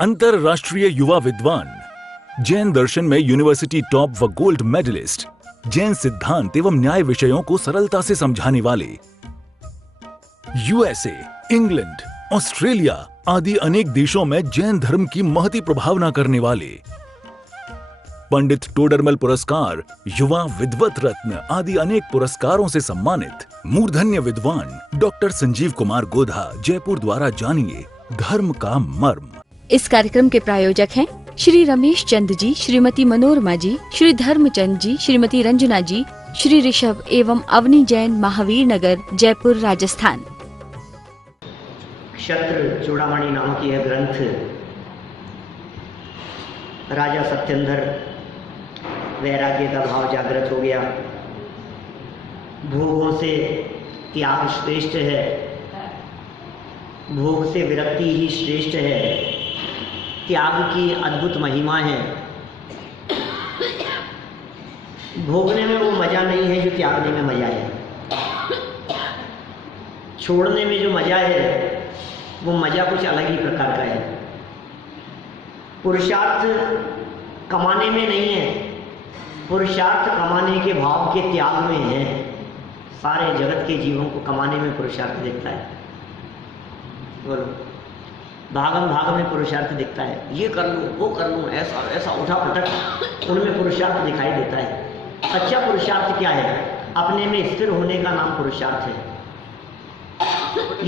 अंतरराष्ट्रीय युवा विद्वान, जैन दर्शन में यूनिवर्सिटी टॉप व गोल्ड मेडलिस्ट, जैन सिद्धांत एवं न्याय विषयों को सरलता से समझाने वाले, यूएसए, इंग्लैंड, ऑस्ट्रेलिया आदि अनेक देशों में जैन धर्म की महती प्रभावना करने वाले, पंडित टोडरमल पुरस्कार, युवा विद्वत रत्न आदि अनेक पुरस्कारों से सम्मानित मूर्धन्य विद्वान डॉक्टर संजीव कुमार गोधा जयपुर द्वारा जानिए धर्म का मर्म। इस कार्यक्रम के प्रायोजक हैं श्री रमेश चंद जी, श्रीमती मनोरमा जी, श्री धर्मचंद जी, श्रीमती रंजना जी, श्री ऋषभ एवं अवनी जैन, महावीर नगर, जयपुर, राजस्थान। क्षत्र चूड़ामणि नामक यह ग्रंथ राजा सत्येंद्र वैराग्य का भाव जागृत हो गया। भोगों से त्याग श्रेष्ठ है, भोग से विरक्ति ही श्रेष्ठ है। त्याग की अद्भुत महिमा है। भोगने में वो मजा नहीं है जो त्यागने में मजा है। छोड़ने में जो मजा है वो मजा कुछ अलग ही प्रकार का है। पुरुषार्थ कमाने में नहीं है, पुरुषार्थ कमाने के भाव के त्याग में है। सारे जगत के जीवों को कमाने में पुरुषार्थ दिखता है। बोलो, भागम भाग में पुरुषार्थ दिखता है। ये कर लूँ, वो कर लूँ, ऐसा ऐसा उठा पटक, उनमें पुरुषार्थ दिखाई देता है। अच्छा पुरुषार्थ क्या है? अपने में स्थिर होने का नाम पुरुषार्थ है।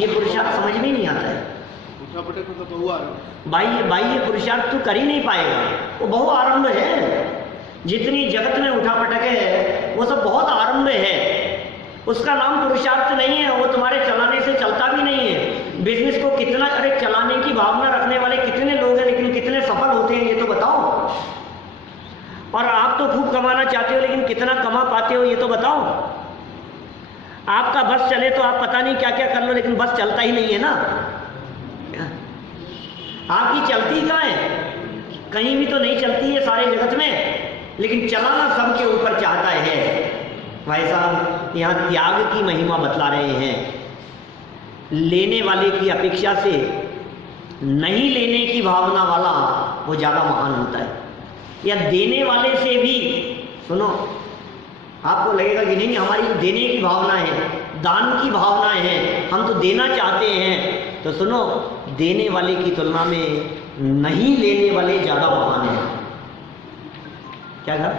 ये पुरुषार्थ समझ में नहीं आता है। बाह्य पुरुषार्थ तू कर ही नहीं पाएगा, वो बहु आरंभ है। जितनी जगत में उठा पटक है वो सब बहुत आरंभ है। उसका नाम पुरुषार्थ नहीं है। वो तुम्हारे चलाने से चलता भी नहीं है। बिजनेस को कितना, अरे चलाने की भावना रखने वाले कितने लोग हैं, लेकिन कितने सफल होते हैं ये तो बताओ। और आप तो खूब कमाना चाहते हो, लेकिन कितना कमा पाते हो ये तो बताओ। आपका बस चले तो आप पता नहीं क्या क्या कर लो, लेकिन बस चलता ही नहीं है ना। आपकी चलती कहाँ है? कहीं भी तो नहीं चलती है सारे जगत में, लेकिन चलाना सबके ऊपर चाहता है। भाई साहब यहाँ त्याग की महिमा बतला रहे हैं। लेने वाले की अपेक्षा से नहीं लेने की भावना वाला वो ज़्यादा महान होता है। या देने वाले से भी, सुनो, आपको लगेगा कि नहीं हमारी तो देने की भावना है, दान की भावना है, हम तो देना चाहते हैं। तो सुनो, देने वाले की तुलना में नहीं लेने वाले ज़्यादा महान हैं। क्या कहा?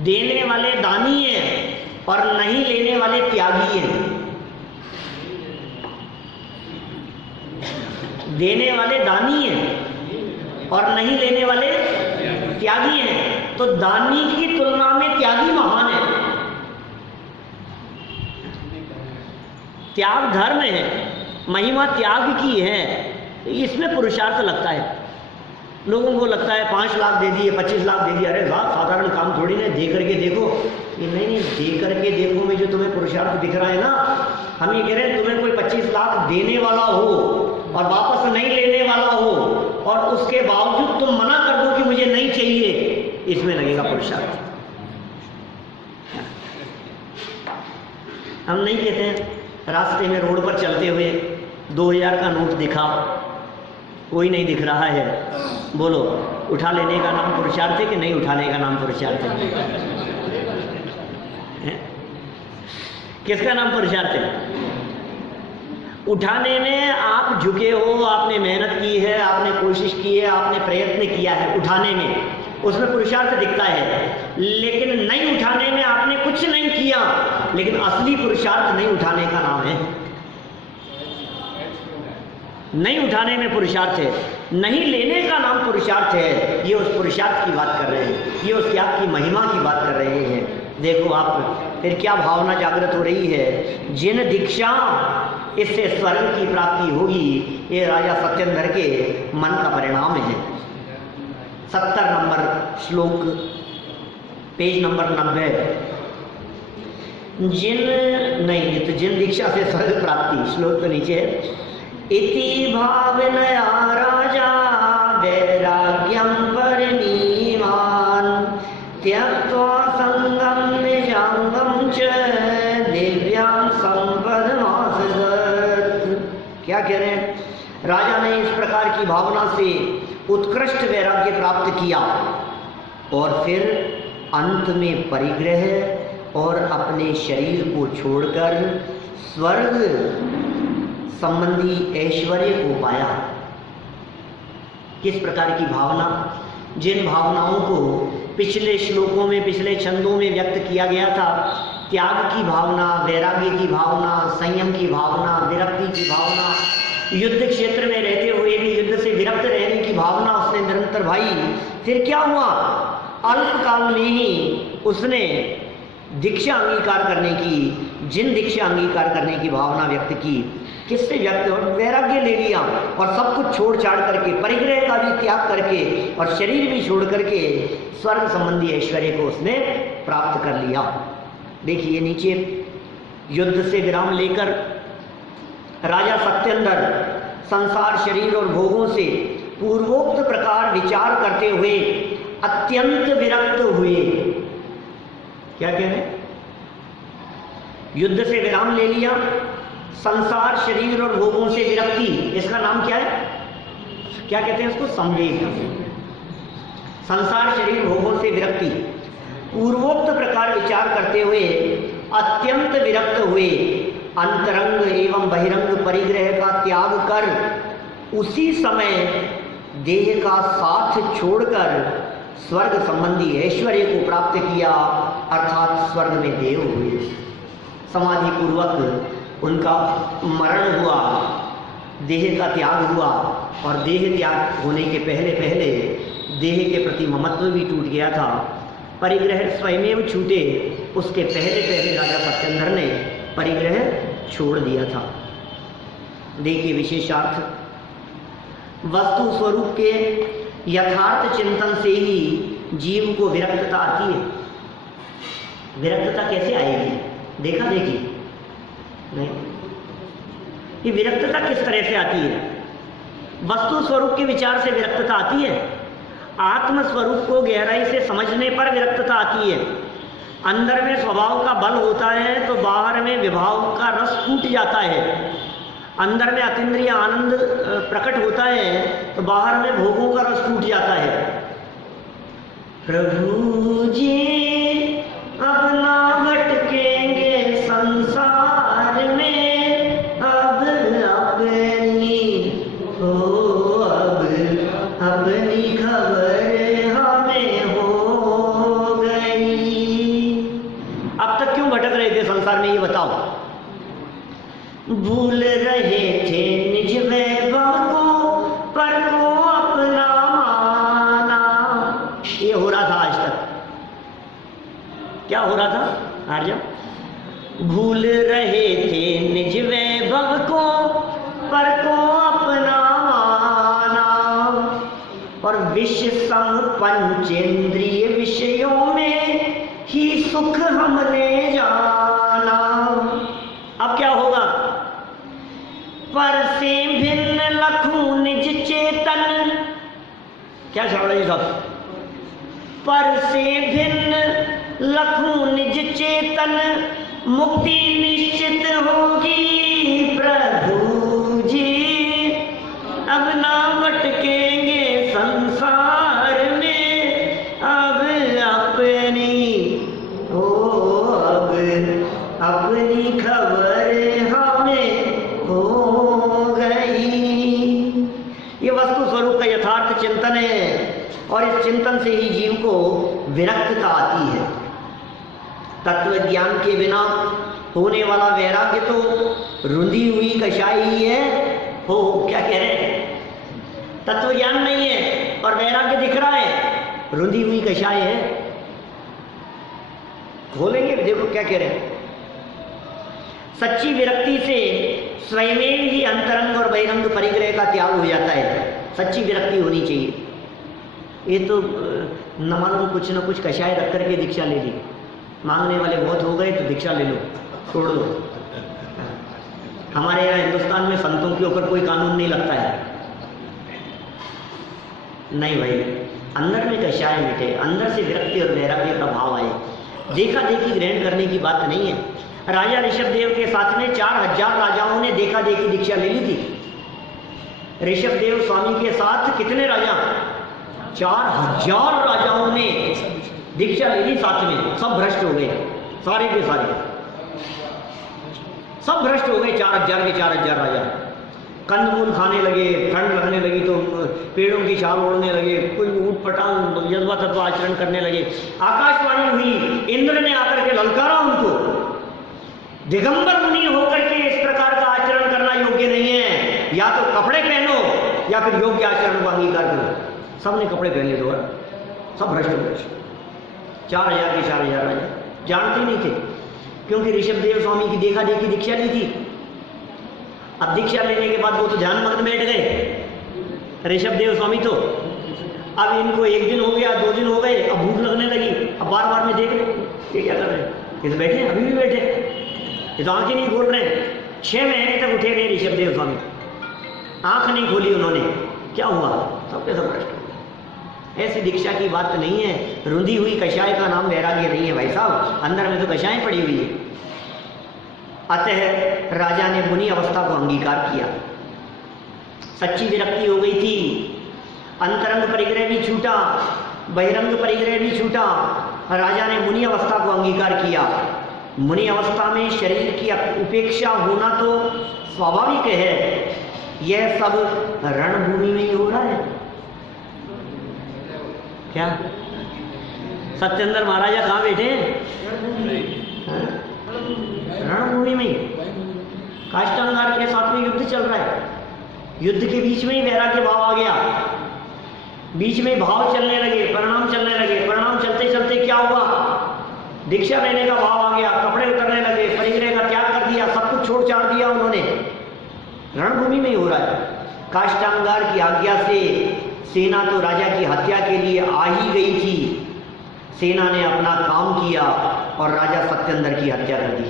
देने वाले दानी हैं और नहीं लेने वाले त्यागी हैं। देने वाले दानी हैं और नहीं लेने वाले त्यागी हैं। तो दानी की तुलना में त्यागी महान है। त्याग धर्म है, महिमा त्याग की है। इसमें पुरुषार्थ लगता है। लोगों को लगता है 5 लाख दे दिए, 25 लाख दे दिए, अरे वाह साधारण काम थोड़ी ना, दे करके देखो। ये नहीं, दे करके देखो में जो तुम्हें पुरुषार्थ दिख रहा है ना, हम ये कह रहे हैं तुम्हें कोई 25 लाख देने वाला हो और वापस नहीं लेने वाला हो और उसके बावजूद तुम मना कर दो कि मुझे नहीं चाहिए, इसमें लगेगा पुरुषार्थ। हम नहीं कहते हैं रास्ते में रोड पर चलते हुए 2000 का नोट दिखा, कोई नहीं दिख रहा है, बोलो उठा लेने का नाम पुरुषार्थ है कि नहीं उठाने का नाम पुरुषार्थ है? किसका नाम पुरुषार्थ है? उठाने में आप झुके हो, आपने मेहनत की है, आपने कोशिश की है, आपने प्रयत्न किया है उठाने में, उसमें पुरुषार्थ दिखता है। लेकिन नहीं उठाने में आपने कुछ नहीं किया, लेकिन असली पुरुषार्थ नहीं उठाने का नाम है। नहीं उठाने में पुरुषार्थ है, नहीं लेने का नाम पुरुषार्थ है। ये उस पुरुषार्थ की बात कर रहे हैं, ये उस त्याग की महिमा की बात कर रहे हैं। देखो आप फिर क्या भावना जागृत हो रही है। जिन दीक्षा इससे स्वर्ग की प्राप्ति होगी, ये राजा सत्येंद्र के मन का परिणाम है। 70 नंबर श्लोक, पेज नंबर 90। जिन दीक्षा से स्वर्ग प्राप्ति, श्लोक तो नीचे है। इति भावनया राजा वैराग्यं परिणीमान त्यक्त्वा संगं निजांगं च दिव्यां संपदमासदत्। क्या कह रहे हैं? राजा ने इस प्रकार की भावना से उत्कृष्ट वैराग्य प्राप्त किया और फिर अंत में परिग्रह और अपने शरीर को छोड़कर स्वर्ग संबंधी ऐश्वर्य को पाया। किस प्रकार की भावना, जिन भावनाओं को पिछले श्लोकों में, पिछले छंदों में व्यक्त किया गया था, त्याग की भावना, वैराग्य की भावना, संयम की भावना, विरक्ति की भावना, युद्ध क्षेत्र में रहते हुए भी युद्ध से विरक्त रहने की भावना उसने निरंतर भाई। फिर क्या हुआ, अल्पकाल में ही उसने दीक्षा अंगीकार करने की, जिन दीक्षा अंगीकार करने की भावना व्यक्त की, किससे व्यक्त, और वैराग्य ले लिया और सब कुछ छोड़ छाड़ करके, परिग्रह का भी त्याग करके और शरीर भी छोड़ करके स्वर्ग संबंधी ऐश्वर्य को उसने प्राप्त कर लिया। देखिए नीचे, युद्ध से विराम लेकर राजा सत्येंद्र संसार, शरीर और भोगों से पूर्वोक्त प्रकार विचार करते हुए अत्यंत विरक्त हुए। क्या कह रहे हैं, युद्ध से विराम ले लिया, संसार, शरीर और भोगों से विरक्ति, इसका नाम क्या है, क्या कहते हैं इसको, संवेग। संसार, शरीर, भोगों से विरक्ति, पूर्वोक्त प्रकार विचार करते हुए अत्यंत विरक्त हुए, अंतरंग एवं बहिरंग परिग्रह का त्याग कर उसी समय देह का साथ छोड़कर स्वर्ग संबंधी ऐश्वर्य को प्राप्त किया, अर्थात स्वर्ग में देव हुए। समाधि पूर्वक उनका मरण हुआ, देह का त्याग हुआ, और देह त्याग होने के पहले पहले देह के प्रति ममत्व भी टूट गया था। परिग्रह स्वयमेव छूटे, उसके पहले पहले राजा सत्येंद्र ने परिग्रह छोड़ दिया था। देखिए विशेषार्थ, वस्तु स्वरूप के यथार्थ चिंतन से ही जीव को विरक्तता आती है। विरक्तता कैसे आएगी, देखा देखी नहीं, ये विरक्तता किस तरह से आती है। वस्तु स्वरूप के विचार से विरक्तता आती है, आत्म स्वरूप को गहराई से समझने पर विरक्तता आती है। अंदर में स्वभाव का बल होता है तो बाहर में विभाव का रस फूट जाता है। अंदर में अतीन्द्रिय आनंद प्रकट होता है तो बाहर में भोगों का रस फूट जाता है। प्रभु जी अब ना भटकेंगे संसार में, अब अपनी हो, अब अपनी खबर हमें हो गई। अब तक क्यों भटक रहे थे संसार में, ये बताओ। भूल रहे थे निज वैभव को, पर को अपना माना। ये हो रहा था आज तक, क्या हो रहा था आर्य, भूल रहे थे निज वैभव को, पर को अपना माना, और विषय संग पंचेंद्रिय विषयों में ही सुख हमने जाना। अब क्या होगा, पर से भिन्न लखूं निज चेतन, क्या चल रही सब, पर से भिन्न लखूं निज चेतन, मुक्ति निश्चित होगी प्रभु जी। अब ना भटकेंगे संसार में, अब अपनी ओ, अब अपनी खबर हमें हो गई। ये वस्तु स्वरूप का यथार्थ चिंतन है और इस चिंतन से ही जीव को विरक्तता आती है। तत्व ज्ञान के बिना होने वाला वैराग्य तो रुंधी हुई कषाय ही है। हो क्या कह रहे हैं, तत्व ज्ञान नहीं है और वैराग्य दिख रहा है, रुंधी हुई कषाय है। बोलेंगे देखो क्या कह रहे हैं। सच्ची विरक्ति से स्वयं ही अंतरंग और बहिरंग परिग्रह का त्याग हो जाता है। सच्ची विरक्ति होनी चाहिए। ये तो न मालूम कुछ न कुछ कषाय रख करके दीक्षा ले ली, मांगने वाले बहुत हो गए तो दीक्षा ले लो, छोड़ दो। हमारे यहाँ हिंदुस्तान में संतों के ऊपर कोई कानून नहीं लगता है। नहीं भाई, अंदर में कषाय मिटे, अंदर से विरक्ति और वैराग्य का भाव आए। देखा देखी ग्रहण करने की बात नहीं है। राजा ऋषभदेव के साथ में 4000 राजाओं ने देखा देखी दीक्षा ले ली थी। ऋषभदेव स्वामी के साथ कितने राजा, 4000 राजाओं ने दीक्षा ले ली साथ में। सब भ्रष्ट हो गए, सारे के सारे सब भ्रष्ट हो गए। 4000 के 4000 राजा कंदमूल खाने लगे, ठंड लगने लगी तो पेड़ों की छाल ओढ़ने लगे, कोई ऊट पटांग यज्वा तत्वा आचरण करने लगे। आकाशवाणी हुई, इंद्र ने आकर के ललकारा उनको, दिगंबर मुनि होकर के इस प्रकार का आचरण करना योग्य नहीं है, या तो कपड़े पहनो या फिर योग्य आचरण को अंगीकार करो। सबने कपड़े पहन लिए दोबारा, सब भ्रष्ट हो गए। 4000 के 4000 राजा जानते नहीं थे, क्योंकि ऋषभदेव स्वामी की देखा देखी दीक्षा ली थी। अब दीक्षा लेने के बाद वो तो ध्यान मग्न बैठ गए ऋषभदेव स्वामी तो। अब इनको 1 दिन हो गया, 2 दिन हो गए, अब भूख लगने लगी, अब बार बार में देख रहे ये क्या कर रहे हैं, ये तो बैठे, अभी भी बैठे, ये तो आंखें नहीं खोल रहे। 6 महीने तक उठे गए ऋषभदेव स्वामी, आंख नहीं खोली उन्होंने। क्या हुआ, सबके सब भ्रष्ट हो गए। ऐसी दीक्षा की बात नहीं है। रुंधी हुई कषाय का नाम वैराग्य नहीं है भाई साहब, अंदर में तो कषाय पड़ी हुई है। अतः राजा ने मुनि अवस्था को अंगीकार किया, सच्ची विरक्ति हो गई थी, अंतरंग परिग्रह भी छूटा, बहिरंग परिग्रह भी छूटा। राजा ने मुनि अवस्था को अंगीकार किया। मुनि अवस्था में शरीर की उपेक्षा होना तो स्वाभाविक है, यह सब रणभूमि में ही हो रहा है। क्या सत्येंद्र महाराजा कहाँ बैठे हैं? रणभूमि में। काष्टांगार के साथ में युद्ध चल रहा है, युद्ध के बीच में ही वैराग्य भाव आ गया, बीच में भाव चलने लगे, परिणाम चलने लगे। परिणाम चलते चलते क्या हुआ, दीक्षा लेने का भाव आ गया, कपड़े उतरने लगे, परिग्रह का त्याग कर दिया, सब कुछ छोड़ छाड़ दिया उन्होंने। रणभूमि में ही हो रहा है। काष्टांगार की आज्ञा से सेना तो राजा की हत्या के लिए आ ही गई थी, सेना ने अपना काम किया और राजा सत्येंद्र की हत्या कर दी।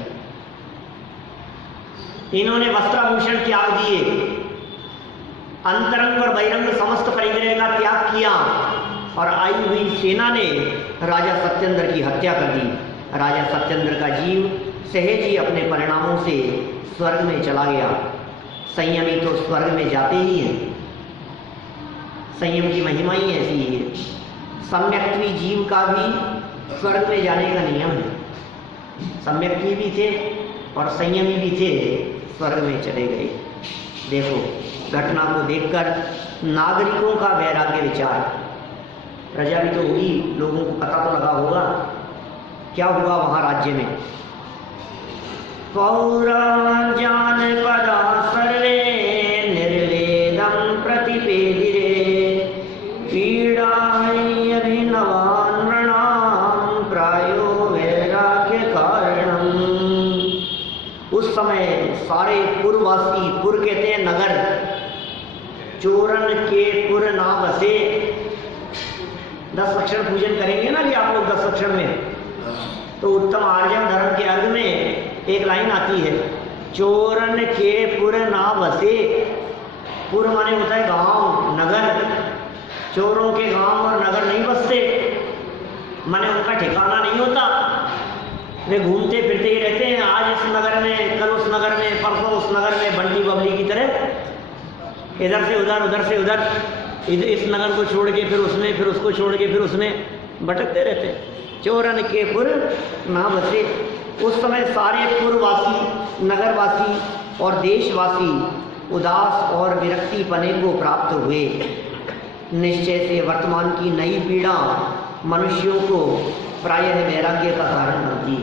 इन्होंने वस्त्राभूषण त्याग दिए, अंतरंग और बहिरंग समस्त परिग्रह का त्याग किया और आई हुई सेना ने राजा सत्येंद्र की हत्या कर दी। राजा सत्येंद्र का जीव सहज ही अपने परिणामों से स्वर्ग में चला गया। संयमी तो स्वर्ग में जाते ही हैं, संयम की महिमा ही ऐसी है। सम्यक्त्वी जीव का भी स्वर्ग में जाने का नियम है। सम्यक्त्वी भी थे और संयमी भी थे, स्वर्ग में चले गए। देखो घटना को देखकर नागरिकों का वैराग्य विचार, प्रजा भी तो होगी, लोगों को पता तो लगा होगा क्या हुआ वहां राज्य में। पौराजान पदा सर्वे निर्वेदम प्रतिपेदिरे पीड़ा अभिनवान नृणाम प्रायो वैराग्य कारणम। उस समय सारे पुरवासी, पुर कहते हैं नगर, चोरन के पुर ना बसे। 10 अक्षर पूजन करेंगे ना जी आप लोग 10 अक्षर में, तो उत्तम आर्जन धर्म के अर्घ में एक लाइन आती है, चोरन के पुर ना बसे। पुर माने होता है गांव, नगर। चोरों के गांव और नगर नहीं बसते, माने उनका ठिकाना नहीं होता, वे घूमते फिरते ही रहते हैं। आज इस नगर में, कल उस नगर में, परसों उस नगर में, बंटी बबली की तरह इधर से उधर, उधर से उधर, इस नगर को छोड़ के फिर उसमें, फिर उसको छोड़ के फिर उसमें भटकते रहते हैं। चोरन के पुर ना बसे। उस समय सारे पुरवासी, नगरवासी और देशवासी उदास और विरक्ति पने को प्राप्त हुए। निश्चय से वर्तमान की नई पीड़ा मनुष्यों को प्रायः वैराग्य का कारण बनती।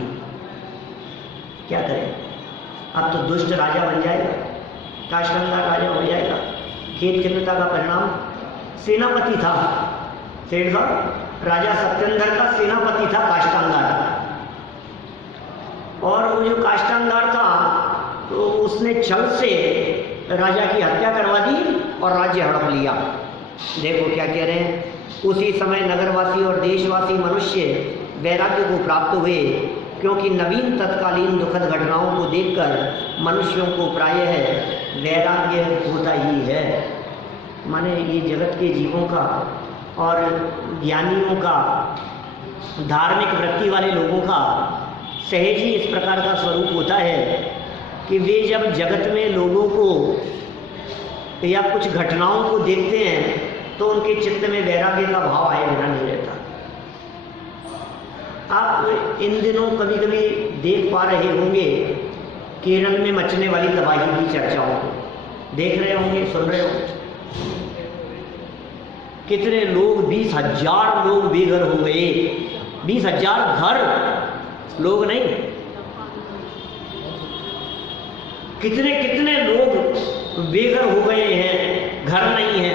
क्या करें, अब तो दुष्ट राजा बन जाएगा, काष्टांगार राजा हो जाएगा। खेत खिन्नता का परिणाम सेनापति था, सेठ साहब, राजा सत्येंद्र का सेनापति था काष्टांगार। और वो जो काष्टांगार था तो उसने छल से राजा की हत्या करवा दी और राज्य हड़प लिया। देखो क्या कह रहे हैं, उसी समय नगरवासी और देशवासी मनुष्य वैराग्य को प्राप्त हुए, क्योंकि नवीन तत्कालीन दुखद घटनाओं को देखकर मनुष्यों को प्रायः वैराग्य होता ही है। माने ये जगत के जीवों का और ज्ञानियों का, धार्मिक वृत्ति वाले लोगों का सहज ही इस प्रकार का स्वरूप होता है कि वे जब जगत में लोगों को या कुछ घटनाओं को देखते हैं तो उनके चित्त में वैराग्य का भाव आए बिना नहीं रहता। आप इन दिनों कभी कभी देख पा रहे होंगे केरल में मचने वाली तबाही की चर्चाओं को, देख रहे होंगे, सुन रहे होंगे। कितने लोग, 20,000 लोग बेघर हो गए। 20,000 घर, लोग नहीं, कितने कितने लोग बेघर हो गए हैं, घर नहीं है,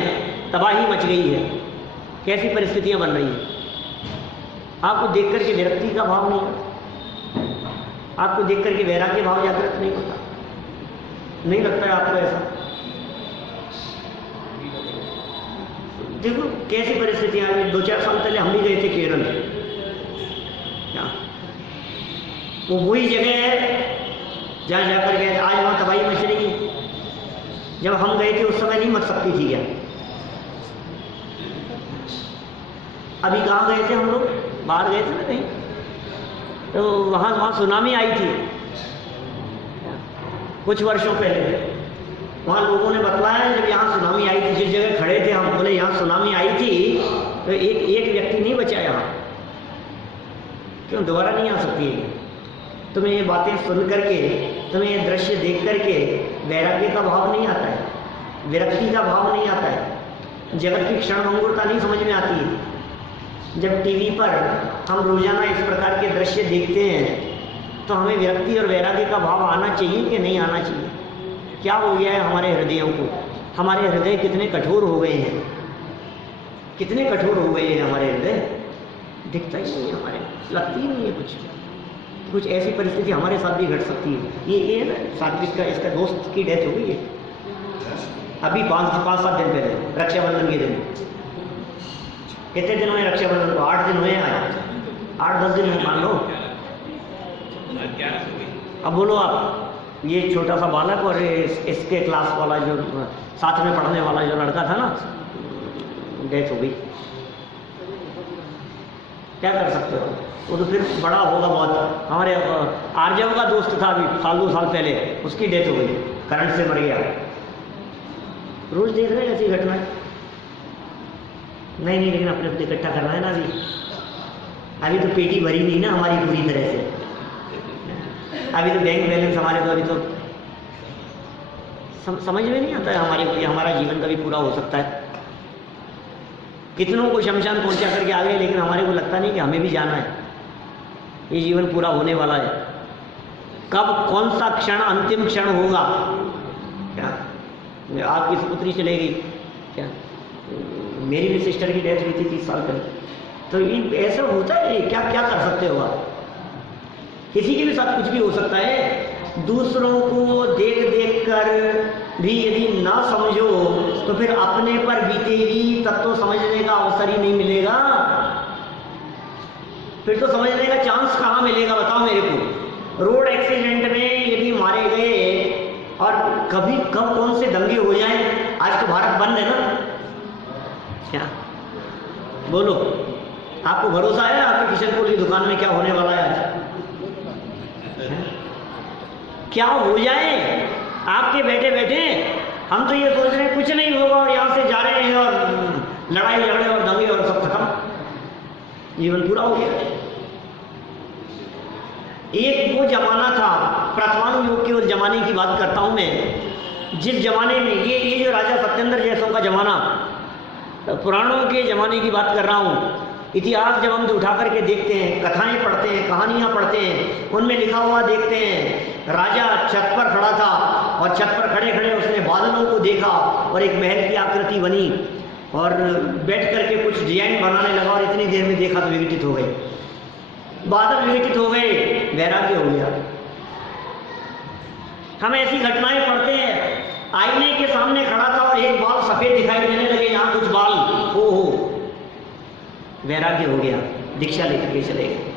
तबाही मच गई है। कैसी परिस्थितियां बन रही हैं। आपको देख करके विरक्ति का भाव नहीं होता, आपको देख करके वैराग्य भाव जागृत नहीं होता, नहीं लगता है आपको ऐसा? देखो कैसी परिस्थितियां आई। 2-4 साल पहले हम भी गए थे केरल। वो वही जगह है जहाँ जाकर गए, आज वहाँ तबाही मच रही है। जब हम गए थे उस समय नहीं मच सकती थी क्या? अभी कहाँ गए थे हम लोग? बाहर गए थे ना कहीं, तो वहाँ सुनामी आई थी कुछ वर्षों पहले। वहाँ लोगों ने बतलाया जब यहाँ सुनामी आई थी, जिस जगह खड़े थे हम, बोले यहाँ सुनामी आई थी तो एक व्यक्ति नहीं बचा यहाँ। क्यों? दोबारा नहीं आ सकती है। तुम्हें ये बातें सुन करके, तुम्हें ये दृश्य देख करके वैराग्य का भाव नहीं आता है, विरक्ति का भाव नहीं आता है, जगत की क्षणभंगुरता नहीं समझ में आती है। जब टीवी पर हम रोजाना इस प्रकार के दृश्य देखते हैं तो हमें विरक्ति और वैराग्य का भाव आना चाहिए कि नहीं आना चाहिए? क्या हो गया है हमारे हृदयों को? हमारे हृदय कितने कठोर हो गए हैं, कितने कठोर हो गए हैं हमारे हृदय। दिखता ही नहीं है, हमारे लगती ही नहीं है कुछ ऐसी परिस्थिति हमारे साथ भी घट सकती है। ये है ना सात्विक का, इसका दोस्त की डेथ हो गई है अभी 5-7 दिन पहले, रक्षाबंधन के दिन। कितने दिन हुए रक्षाबंधन को? 8 दिन हुए आए, 8-10 दिन मान लो। अब बोलो आप, ये छोटा सा बालक और इसके क्लास वाला जो साथ में पढ़ने वाला जो लड़का था ना, डेथ हो गई। क्या कर सकते हो? वो तो फिर बड़ा होगा बहुत। हमारे आर्जव का दोस्त था अभी 1-2 साल पहले, उसकी डेथ हो गई, करंट से मर गया। रोज देख रहे हैं ऐसी घटनाएं। नहीं, लेकिन अपने अपने इकट्ठा करना है ना। अभी तो पेटी भरी नहीं ना हमारी पूरी तरह से। अभी तो बैंक बैलेंस हमारे को अभी तो समझ में नहीं आता है हमारे को, हमारा जीवन कभी पूरा हो सकता है। कितनों को शमशान पहुंचा करके आ गए, लेकिन हमारे को लगता नहीं कि हमें भी जाना है। ये जीवन पूरा होने वाला है। कब कौन सा क्षण अंतिम क्षण होगा? क्या आपकी सुपुत्री चले गई, क्या मेरी भी सिस्टर की डेथ हुई थी 30 साल पहले। तो ये ऐसा होता है, क्या क्या कर सकते हो आप? किसी के भी साथ कुछ भी हो सकता है। दूसरों को देख देख कर भी यदि ना समझो तो फिर अपने पर बीतेगी, तब तो समझने का अवसर ही नहीं मिलेगा। फिर तो समझने का चांस कहाँ मिलेगा बताओ मेरे को? रोड एक्सीडेंट में यदि मारे गए, और कभी कब कौन से दंगे हो जाएं। आज तो भारत बंद है ना, क्या बोलो? आपको भरोसा है आपके किशनपुर की दुकान में क्या होने वाला है आज? क्या हो जाए आपके बैठे बैठे? हम तो ये सोच रहे हैं कुछ नहीं होगा, और यहाँ से जा रहे हैं और लड़ाई झगड़े और दंगे और सब खत्म, जीवन पूरा हो गया। एक वो जमाना था, प्रथमानु युग के उस जमाने की बात करता हूं मैं, जिस जमाने में ये जो राजा सत्येंद्र जैसों का जमाना, पुराणों के जमाने की बात कर रहा हूँ। इतिहास जब हम उठा करके देखते हैं, कथाएं पढ़ते हैं, कहानियां पढ़ते हैं, उनमें लिखा हुआ देखते हैं, राजा छत पर खड़ा था और छत पर खड़े खड़े उसने बादलों को देखा और एक महल की आकृति बनी, और बैठ करके कुछ डिजाइन बनाने लगा, और इतनी देर में देखा तो विघटित हो गए, बादल विघटित हो गए, वैराग्य हो गया। हम ऐसी घटनाएं पढ़ते हैं। आईने के सामने खड़ा था और एक बाल सफेद दिखाई देने लगे, यहाँ कुछ बाल, हो वैराग्य हो गया, दीक्षा लेकर के चले गए।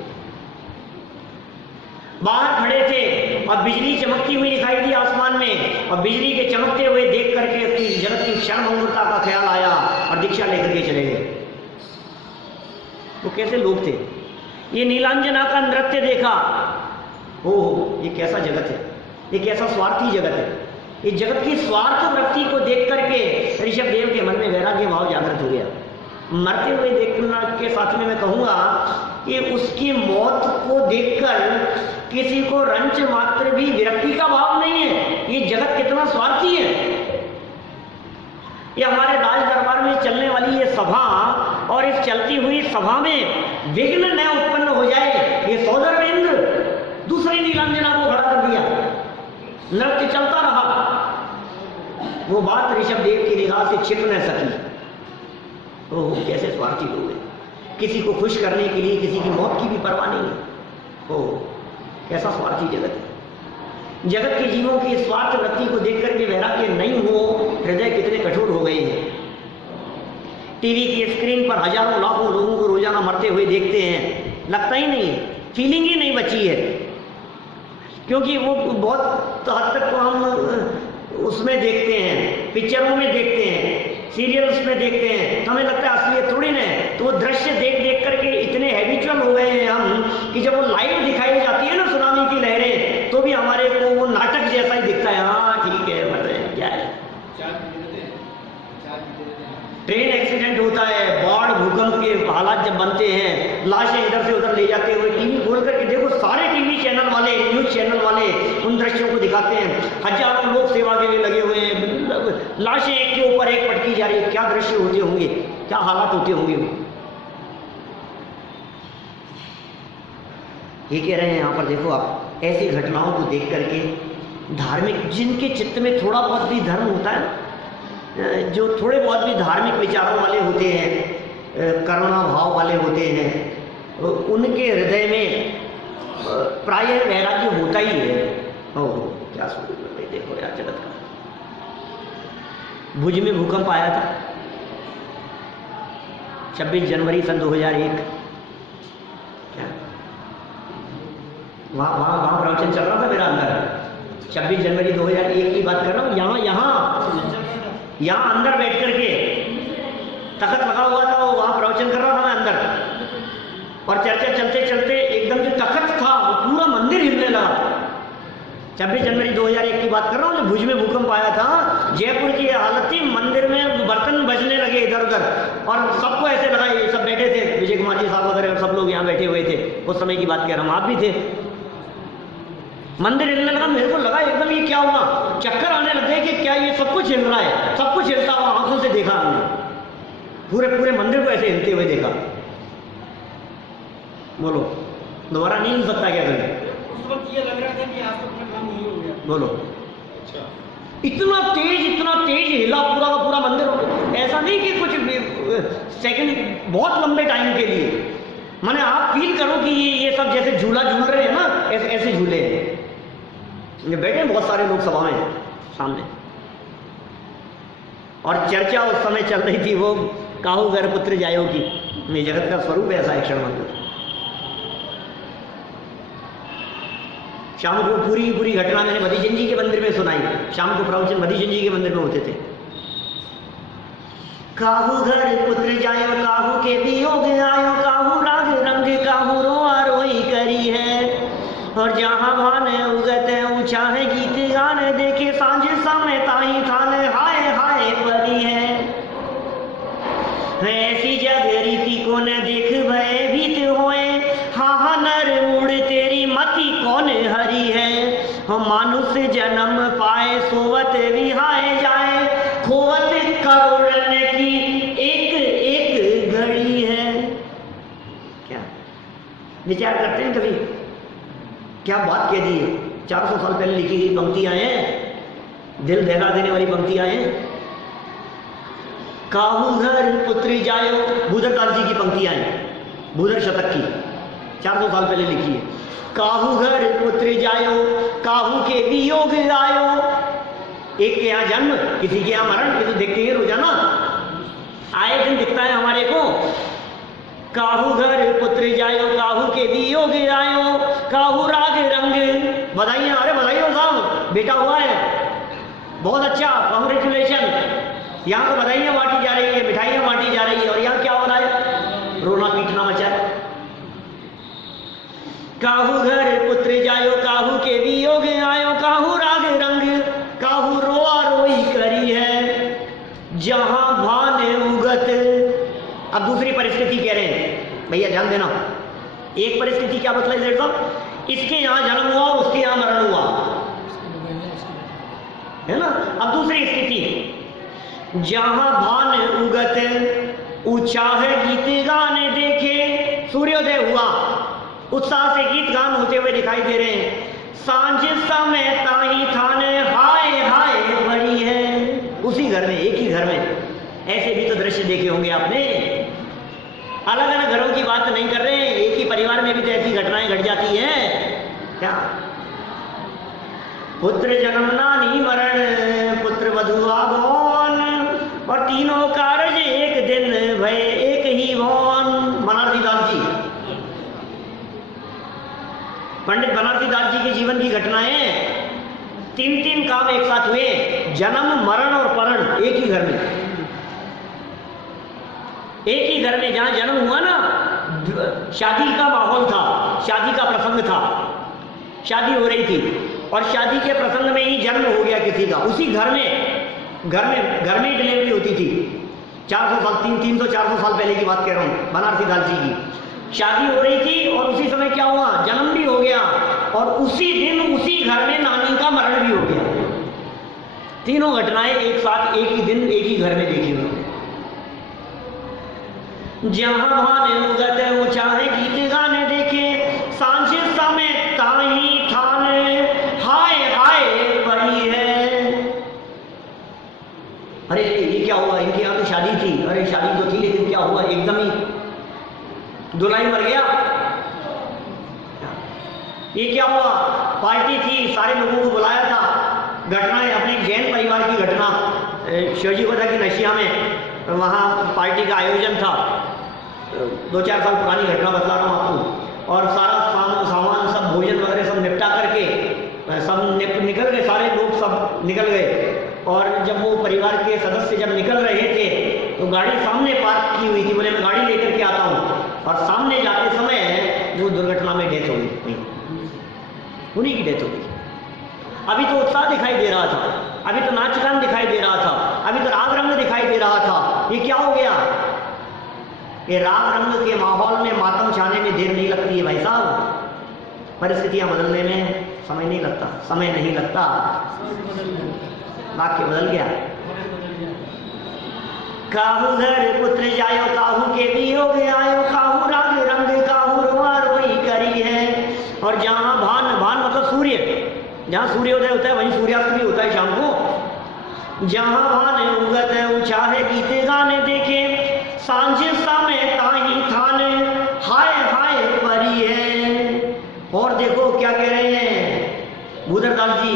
बाहर खड़े थे और बिजली चमकती हुई दिखाई दी आसमान में, और बिजली के चमकते हुए देख करके उसकी जगत की क्षणभंगुरता का ख्याल आया और दीक्षा लेकर के चले गए। वो कैसे लोग थे? ये नीलांजना का नृत्य देखा, हो ये कैसा जगत है, ये कैसा स्वार्थी जगत है, ये जगत की स्वार्थ वृत्ति को देख करके ऋषभ देव के मन में वैराग्य भाव जागृत हो गया। मरते हुए देखना के साथ में मैं कहूँगा कि उसकी मौत को देखकर किसी को रंच मात्र भी विरक्ति का भाव नहीं है। ये जगत कितना स्वार्थी है। ये हमारे राज दरबार में चलने वाली ये सभा और इस चलती हुई सभा में विघ्न न उत्पन्न हो जाए, ये सौदर्वेंद्र दूसरी नीलांजना को खड़ा कर दिया, नृत्य चलता रहा। वो बात ऋषभ देव की निगाह से छिप न सकी। ओह कैसे स्वार्थी लोग हैं, किसी को खुश करने के लिए किसी की मौत की भी परवाह नहीं है। ओह कैसा स्वार्थी जगत है। जगत के जीवों की स्वार्थ वृत्ति को देख करके वैराग्य नहीं हो, हृदय कितने कठोर हो गए हैं। टीवी की स्क्रीन पर हजारों लाखों लोगों को रोजाना मरते हुए देखते हैं, लगता ही नहीं है, फीलिंग ही नहीं बची है, क्योंकि वो बहुत हद तक तो हम उसमें देखते हैं, पिक्चरों में देखते हैं, सीरियल्स में देखते हैं, तो हमें लगता है असलियत थोड़ी ना है। तो वो दृश्य देख देख करके इतने हैबिचुअल हो गए हैं हम कि जब वो लाइव दिखाई जाती है ना सुनामी की लहरें, तो भी हमारे को वो नाटक जैसा ही दिखता है। हाँ ठीक है, बताए क्या है। ट्रेन एक्सीडेंट होता है, बाढ़ भूकंप के हालात जब बनते हैं, लाशें इधर से उधर ले जाते हुए टीवी खोल करके देखो, सारे टीवी चैनल वाले, न्यूज चैनल वाले उन दृश्यों को दिखाते हैं। हजारों लोग सेवा के लिए लगे हुए हैं, लाशें एक के ऊपर एक पटकी जा रही है। क्या दृश्य होते होंगे, क्या हालात होते होंगे वो। ये कह रहे हैं यहाँ पर देखो आप, ऐसी घटनाओं को देख करके धार्मिक, जिनके चित्त में थोड़ा बहुत भी धर्म होता है, जो थोड़े बहुत भी धार्मिक विचारों वाले होते हैं, करुणा भाव वाले होते हैं, उनके हृदय में प्रायः वैराग्य होता ही है। ओह क्या सुन भाई, देखो यार जगत का। भुज में भूकंप आया था 26 जनवरी सन 2001। क्या वहाँ प्रवचन चल रहा था मेरा अंदर। 26 जनवरी 2001 की बात कर रहा हूँ। यहाँ अंदर बैठ करके तख्त लगा हुआ था, वो वहाँ प्रवचन कर रहा था मैं अंदर, और चर्चा चलते चलते एकदम जो तख्त था वो पूरा मंदिर हिलने लगा। 26 जनवरी 2001 की बात कर रहा हूँ, जब भुज में भूकंप आया था। जयपुर की हालत थी, मंदिर में बर्तन बजने लगे इधर उधर, और सबको ऐसे लगा, ये सब बैठे थे, विजय कुमार जी साहब वगैरह सब लोग यहाँ बैठे हुए थे। उस समय की बात कह रहा हूँ, आप भी थे। मंदिर हिलने लगा, मेरे को लगा एकदम ये क्या हुआ, चक्कर आने लगे कि क्या ये सब कुछ हिल रहा है। सब कुछ हिलता हुआ आंखों से देखा हमने, पूरे मंदिर को ऐसे हिलते हुए देखा। बोलो दोबारा नहीं हिल सकता क्या करें? उस वक्त ये लग रहा था कि आज तक अपना काम नहीं हो गया। बोलो अच्छा, इतना तेज हिला पूरा का पूरा मंदिर। ऐसा नहीं कि कुछ सेकंड, बहुत लंबे टाइम के लिए। माने आप फील करो कि ये सब जैसे झूला झूल रहे हैं ना, ऐसे झूले हैं। ये बैठे हैं बहुत सारे लोग सभा में सामने, और चर्चा उस समय चल रही थी वो काहू घर पुत्र जायो की। ये जगत का स्वरूप ऐसा है क्षण मंदिर। शाम को पूरी घटना मैंने मधीचंद जी के मंदिर में सुनाई। शाम को प्रवचन मधीचंद जी के मंदिर में होते थे। काहू घर पुत्र जायो, काहू के वियोग आयो, काहू राग रंग, काहू रोआ रोई करी है। और जहाँ भान उगत ऊंचा है, गीत गाने देखे सांझ समय ताही थान, हाय हाय परी है। ऐसी जग रीति को न देख भय भीत होए, हा नर उड़ तेरी मति कौन हरी है। हम मानुष जन्म पाए सोवत विहाय जाए, खोवत करोड़न की एक एक घड़ी है। क्या विचार करते हैं कभी? क्या बात कह दी है। 400 साल पहले लिखी गई पंक्तियां हैं, दिल दहला देने वाली पंक्तियां हैं। काहू घर पुत्र जायो, भूधरदास जी की पंक्तियां हैं, भूधर शतक की, 400 साल पहले लिखी है। काहू घर पुत्र जायो, काहू के वियोग आयो। एक के यहाँ जन्म, किसी के यहाँ मरण, ये तो देखते हैं रोजाना, आए दिन दिखता है हमारे को। काहू घर पुत्र जायो, काहू के वियोग आयो, काहू राग रंग। बधाइयाँ, अरे बधाइयों साहब, बेटा हुआ है, बहुत अच्छा, कांग्रेचुलेशन। यहाँ तो बधाइयाँ बांटी जा रही है, मिठाइयाँ बांटी जा रही है, और यहाँ क्या हो रहा है? रोना पीटना मचा है। काहू घर पुत्र जायो, काहू के वियोग आयो, काहू राग रंग, काहू रो जहां भान उगत। अब दूसरी परिस्थिति कह रहे हैं, भैया ध्यान देना। एक परिस्थिति क्या बतलाई सेठ साहब, इसके यहां जन्म हुआ, उसके यहां मरण हुआ, है ना। अब दूसरी स्थिति, जहां भान उगत ऊंचा है गीत गाने देखे। सूर्योदय हुआ, उत्साह से गीत गान होते हुए दिखाई दे रहे हैं। सांझ समय ताही थाने हाय हाय बड़ी है। उसी घर में, एक ही घर में, ऐसे भी तो दृश्य देखे होंगे आपने। अलग अलग घरों की बात नहीं कर रहे हैं, एक ही परिवार में भी तो ऐसी घटनाएं घट जाती हैं क्या। पुत्र जन्म नानी मरण, पुत्र वधु आगमन, और तीनों कारज एक दिन भय एक ही भवन। बनारसी दास जी, पंडित बनारसी दास जी के जीवन की घटनाएं, तीन तीन काम एक साथ हुए, जन्म मरण और परण एक ही घर में। एक ही घर में जहां जन्म हुआ ना, शादी का माहौल था, शादी का प्रसंग था, शादी हो रही थी और शादी के प्रसंग में ही जन्म हो गया किसी का। उसी घर में ही डिलीवरी होती थी। 400 साल 300-400 साल पहले की बात कह रहा हूँ, बनारसी दास जी की शादी हो रही थी और उसी समय क्या हुआ, जन्म भी हो गया और उसी दिन उसी घर में नानी का मरण भी हो गया। तीनों घटनाएं एक साथ एक ही दिन एक ही घर में देखी हुई। जहां भाने उगत ऊंचा है गीत गाने देखे, सांझ समय ताही थाने हाय हाय पड़ी है। अरे ये क्या हुआ, इनके यहाँ तो शादी थी। अरे शादी तो थी लेकिन क्या हुआ, एकदम ही दुल्हा मर गया। ये क्या हुआ, पार्टी थी, सारे लोगों को बुलाया था। घटनाएं अपने जैन परिवार की घटना, शिवजी को था कि नशिया में वहाँ पार्टी का आयोजन था। 2-4 साल पुरानी घटना बतला रहा हूँ आपको। और सारा सामान सब भोजन वगैरह सब निपटा करके सब निकल गए, सारे लोग सब निकल गए। और जब वो परिवार के सदस्य जब निकल रहे थे तो गाड़ी सामने पार्क की हुई थी। बोले मैं गाड़ी लेकर के आता हूँ, और सामने जाते समय वो दुर्घटना में डेथ हो गई, उन्हीं की डेथ हो गई। अभी तो उत्साह दिखाई दे रहा था, अभी तो नाच गान दिखाई दे रहा था, अभी तो राग रंग दिखाई दे रहा था। ये क्या हो गया, ये राग रंग के माहौल में मातम छाने में देर नहीं लगती है भाई साहब। परिस्थितियां बदलने में समय नहीं लगता, समय नहीं लगता। वाक्य बदल गया। काहू घर पुत्र जायो, काहू के वियोग आयो, काहू राग रंग काहू रोआ रोई करी है। और जहां भान, भान मतलब सूर्य, जहां सूर्योदय होता है वहीं सूर्यास्त भी होता है शाम को। जहां भान उगत ऊंचा है गीत गाने देखे, सांझ समय ताही थाने हाय हाय परी है। और देखो क्या कह रहे हैं भूधरदास जी,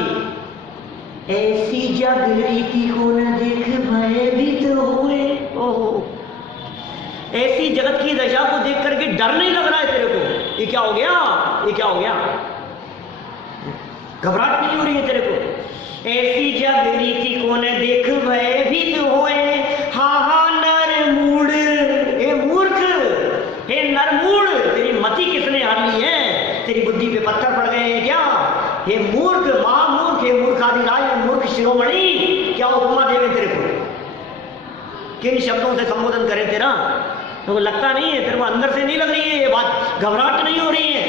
ऐसी जागृति को न देख भयभीत हुए। ओहो, ऐसी जगत की दशा को देख करके डर नहीं लग रहा है तेरे को। ये क्या हो गया, ये क्या हो गया, घबराहट नहीं हो रही है तेरे को। ऐसी जागृति को न देख भयभीत हुए, हाँ हाँ नर मूढ़, हे मूर्ख, हे नरमूढ़, तेरी मति किसने हार ली है, तेरी बुद्धि पे पत्थर पड़ गए हैं क्या। हे मूर्ख, महामूर्ख, हे मूर्खाधिराज, मूर्ख शिरोमणि, क्या उपमा देवे तेरे को, किन शब्दों से संबोधन करें तेरा। तो लगता नहीं है तेरे को, अंदर से नहीं लग रही है ये बात, घबराहट नहीं हो रही है।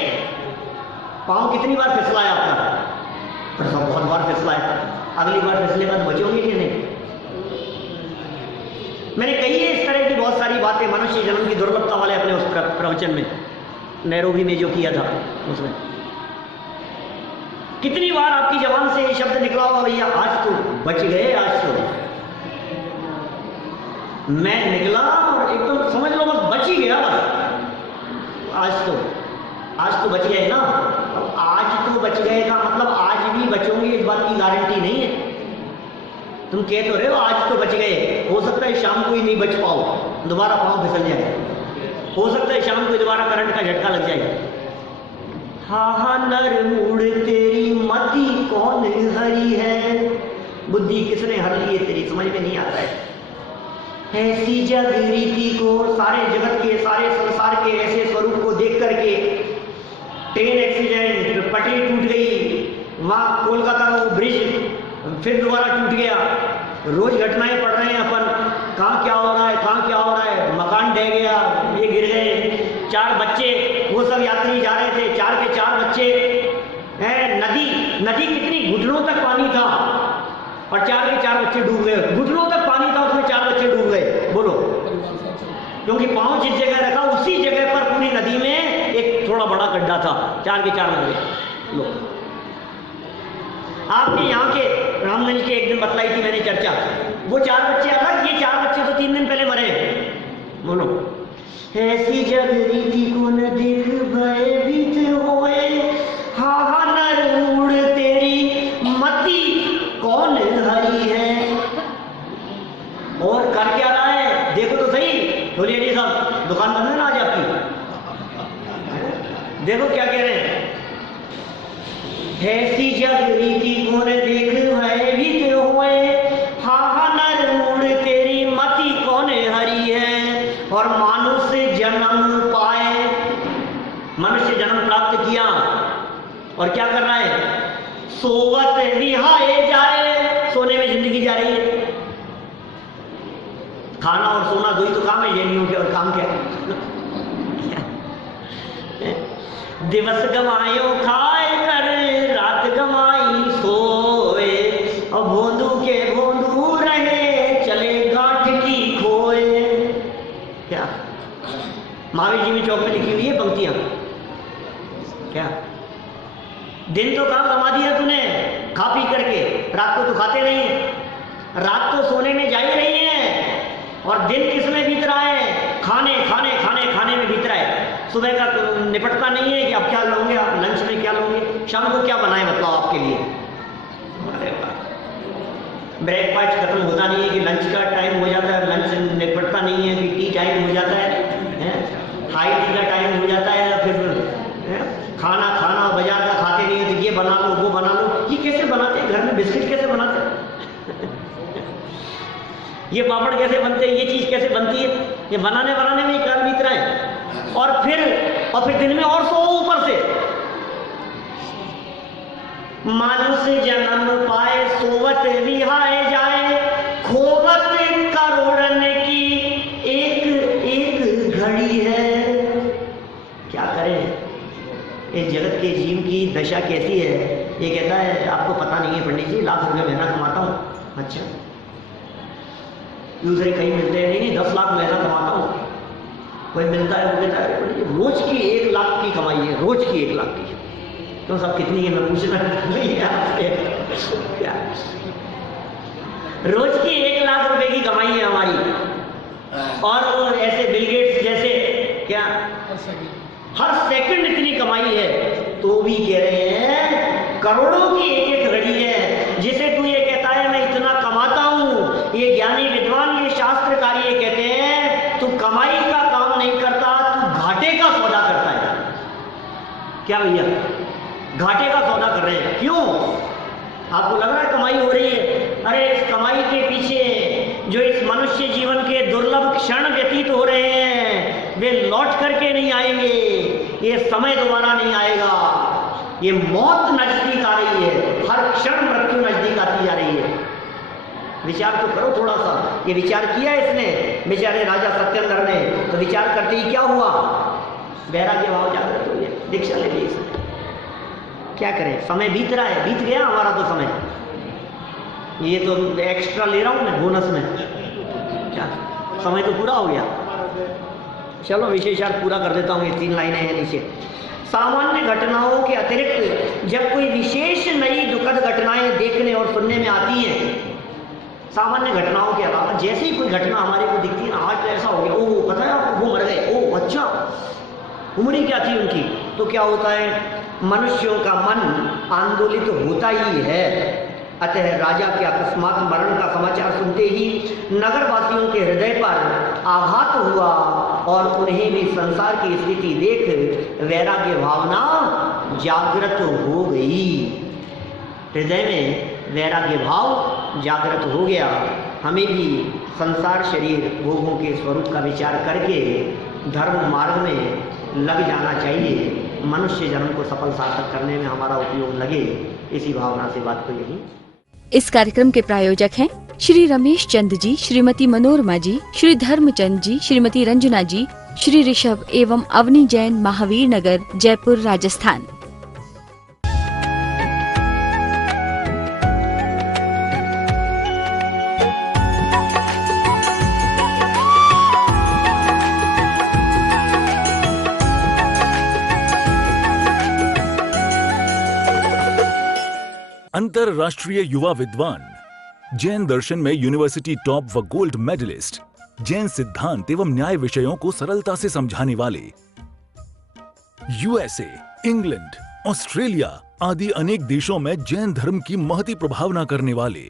पाँव कितनी बार फिसला है आपका, बहुत बार फिसला है, अगली बार फिसले बाद बचोगे कि नहीं। मैंने कही है इस तरह की बहुत सारी बातें मनुष्य जन्म की दुर्लभता वाले अपने उस प्रवचन में, नैरोबी में जो किया था उसमें। कितनी बार आपकी जबान से ये शब्द निकला होगा, भैया आज तो बच गए, आज तो मैं निकला और एकदम समझ लो बस बच ही गया, बस आज तो बच गए ना। अब आज तो बच गए का मतलब आज भी बचोगे इस बात की गारंटी नहीं है। तुम कह तो रहे हो आज तो बच गए, हो सकता है शाम को ही नहीं बच पाओ, दोबारा पाँव फिसल जाए, हो सकता है शाम को दोबारा करंट का झटका लग जाए। हाँ हाँ नर मूढ़ तेरी मति कौन हरी है, बुद्धि किसने हर ली है तेरी, समझ में नहीं आता है। ऐसी जागृति को, सारे जगत के, सारे संसार के ऐसे स्वरूप को देख करके, ट्रेन एक्सीडेंट, पटरी टूट गई, वहाँ कोलकाता का वो ब्रिज फिर दोबारा टूट गया, रोज घटनाएं पढ़ रहे हैं अपन। बांध ढह गया, ये गिर गए। 4 बच्चे, वो सब यात्री जा रहे थे, 4 के 4 बच्चे हैं। नदी कितनी घुटनों तक पानी था और 4 के 4 बच्चे डूब गए। घुटनों तक पानी था, उसमें 4 बच्चे डूब गए। बोलो, क्योंकि पांव जिस जगह रखा उसी जगह पर पूरी नदी में एक थोड़ा बड़ा गड्ढा था, 4 के 4 मर गए। लो, आपने यहाँ के रामगंज के एक दिन बतलाई थी मैंने चर्चा, वो 4 बच्चे अलग, ये 4 बच्चे तो 3 दिन पहले मरे। बोलो, ऐसी जग रीति को न देख भयभीत होए, हा हा नरूढ़ तेरी मति कौन हरी है। और कर क्या रहा है, देखो तो सही। बोलिए जी साहब, दुकान बंद है ना आज आपकी? देखो क्या कह रहे हैं, ऐसी जग रीति को न देख भयभीत होए, हा हा नरूढ़ तेरी मति कौन हरी है। और मनुष्य जन्म पाए, मनुष्य जन्म प्राप्त किया और क्या कर रहा है, सोवत विहाए जाए, सोने में जिंदगी जा रही है। खाना और सोना दो ही तो काम है, ये नहीं हो गया और काम क्या है? दिवस गवायो खाए कर, रात गवाई सोए, और भोंदू के भोंदू रहे, चले गांठ की खोए। क्या महावीर जी में चौक में लिखी हुई है पंक्तियां। क्या दिन तो काम कमा दिया तूने खा पी करके, रात को तो खाते नहीं है। रात तो सोने में जा ही रही है और दिन किस में बीत रहा है, खाने खाने खाने खाने में बीत रहा है। सुबह का तो निपटता नहीं है कि अब क्या लोगे, आप लंच में क्या लोगे, शाम को क्या बनाए बताओ आपके लिए। ब्रेकफास्ट खत्म होता नहीं है कि लंच का टाइम हो जाता है, लंच निपटता नहीं है कि टी टाइम हो जाता है, हाई टी का टाइम हो जाता है, फिर खाना खाना बाजार का खाते नहीं है तो ये बना लो वो बना लो। ये कैसे बनाते हैं घर में, बिस्किट कैसे बनाते हैं ये पापड़ कैसे बनते हैं, ये चीज कैसे बनती है, ये बनाने में ही काल बीत रहा है। और फिर दिन में और सो ऊपर से। मानुष जन्म पाए सोवत विहाए जाए, खोवत करोड़न की एक एक घड़ी है। क्या करें, इस जगत के जीव की दशा कैसी है। ये कहता है आपको पता नहीं है पंडित जी, लाख रुपए महीना कमाता हूँ। अच्छा, दूसरे कहीं मिलते हैं, नहीं 10 लाख महीना कमाता हूँ। कोई मिलता है वो कहता है पंडित जी रोज की 1 लाख की कमाई है, रोज की 1 लाख की। तो सब कितनी है मैं पूछना नहीं है आपसे, क्या रोज की 1 लाख रुपए की कमाई है हमारी। और वो ऐसे बिल गेट्स जैसे क्या हर सेकंड इतनी कमाई है, तो भी कह रहे हैं करोड़ों की एक एक घड़ी है। जिसे तू ये कहता है मैं इतना कमाता हूं, ये ज्ञानी विद्वान ये शास्त्रकारी ये कहते हैं तू कमाई का काम नहीं करता, तू घाटे का सौदा करता है। क्या भैया, घाटे का सौदा कर रहे हैं। क्यों? आपको लग रहा है कमाई हो रही है, अरे इस कमाई के पीछे जो इस मनुष्य जीवन के दुर्लभ क्षण व्यतीत हो रहे हैं वे लौट करके नहीं आएंगे, ये समय दोबारा नहीं आएगा, ये मौत नजदीक आ रही है, हर क्षण मृत्यु नजदीक आती जा रही है। विचार तो करो थोड़ा सा। ये विचार किया इसने बेचारे राजा सत्येंद्र ने, तो विचार करते ही क्या हुआ, वैराग्य भाव जागृत हो गया, दीक्षा ले ली इसने। क्या करें, समय बीत रहा है, बीत गया हमारा तो समय। ये तो एक्स्ट्रा ले रहा हूं मैं बोनस में, क्या समय तो पूरा हो गया। चलो विशेषार्थ पूरा कर देता हूँ, ये 3 लाइनें हैं नीचे। सामान्य घटनाओं के अतिरिक्त जब कोई विशेष नई दुखद घटनाएं देखने और सुनने में आती हैं, सामान्य घटनाओं के अलावा जैसे ही कोई घटना हमारे को दिखती है ना, आज तो ऐसा हो गया, ओह पता है आपको वो मर गए, ओह अच्छा, उम्र ही क्या थी उनकी, तो क्या होता है मनुष्यों का मन आंदोलित होता ही है। अतः राजा के अकस्मात मरण का समाचार सुनते ही नगरवासियों के हृदय पर आघात हुआ और उन्हें भी संसार की स्थिति देख वैराग्य भावना जागृत हो गई। हृदय में वैराग्य भाव जागृत हो गया। हमें भी संसार शरीर भोगों के स्वरूप का विचार करके धर्म मार्ग में लग जाना चाहिए। मनुष्य जन्म को सफल सार्थक करने में हमारा उपयोग लगे, इसी भावना से बात को यही इस कार्यक्रम के प्रायोजक हैं श्री रमेश चंद जी, श्रीमती मनोरमा जी, श्री धर्मचंद जी, श्रीमती रंजना जी, श्री ऋषभ एवं अवनी जैन, महावीर नगर, जयपुर, राजस्थान। अंतरराष्ट्रीय युवा विद्वान, जैन दर्शन में यूनिवर्सिटी टॉप व गोल्ड मेडलिस्ट, जैन सिद्धांत एवं न्याय विषयों को सरलता से समझाने वाले, यूएसए, इंग्लैंड, ऑस्ट्रेलिया आदि अनेक देशों में जैन धर्म की महती प्रभावना करने वाले,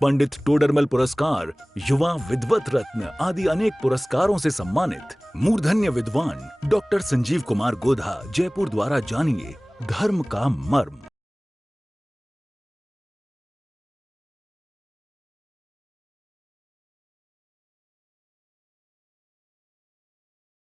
पंडित टोडरमल पुरस्कार, युवा विद्वत रत्न आदि अनेक पुरस्कारों से सम्मानित मूर्धन्य विद्वान डॉक्टर संजीव कुमार गोधा, जयपुर द्वारा जानिए धर्म का मर्म।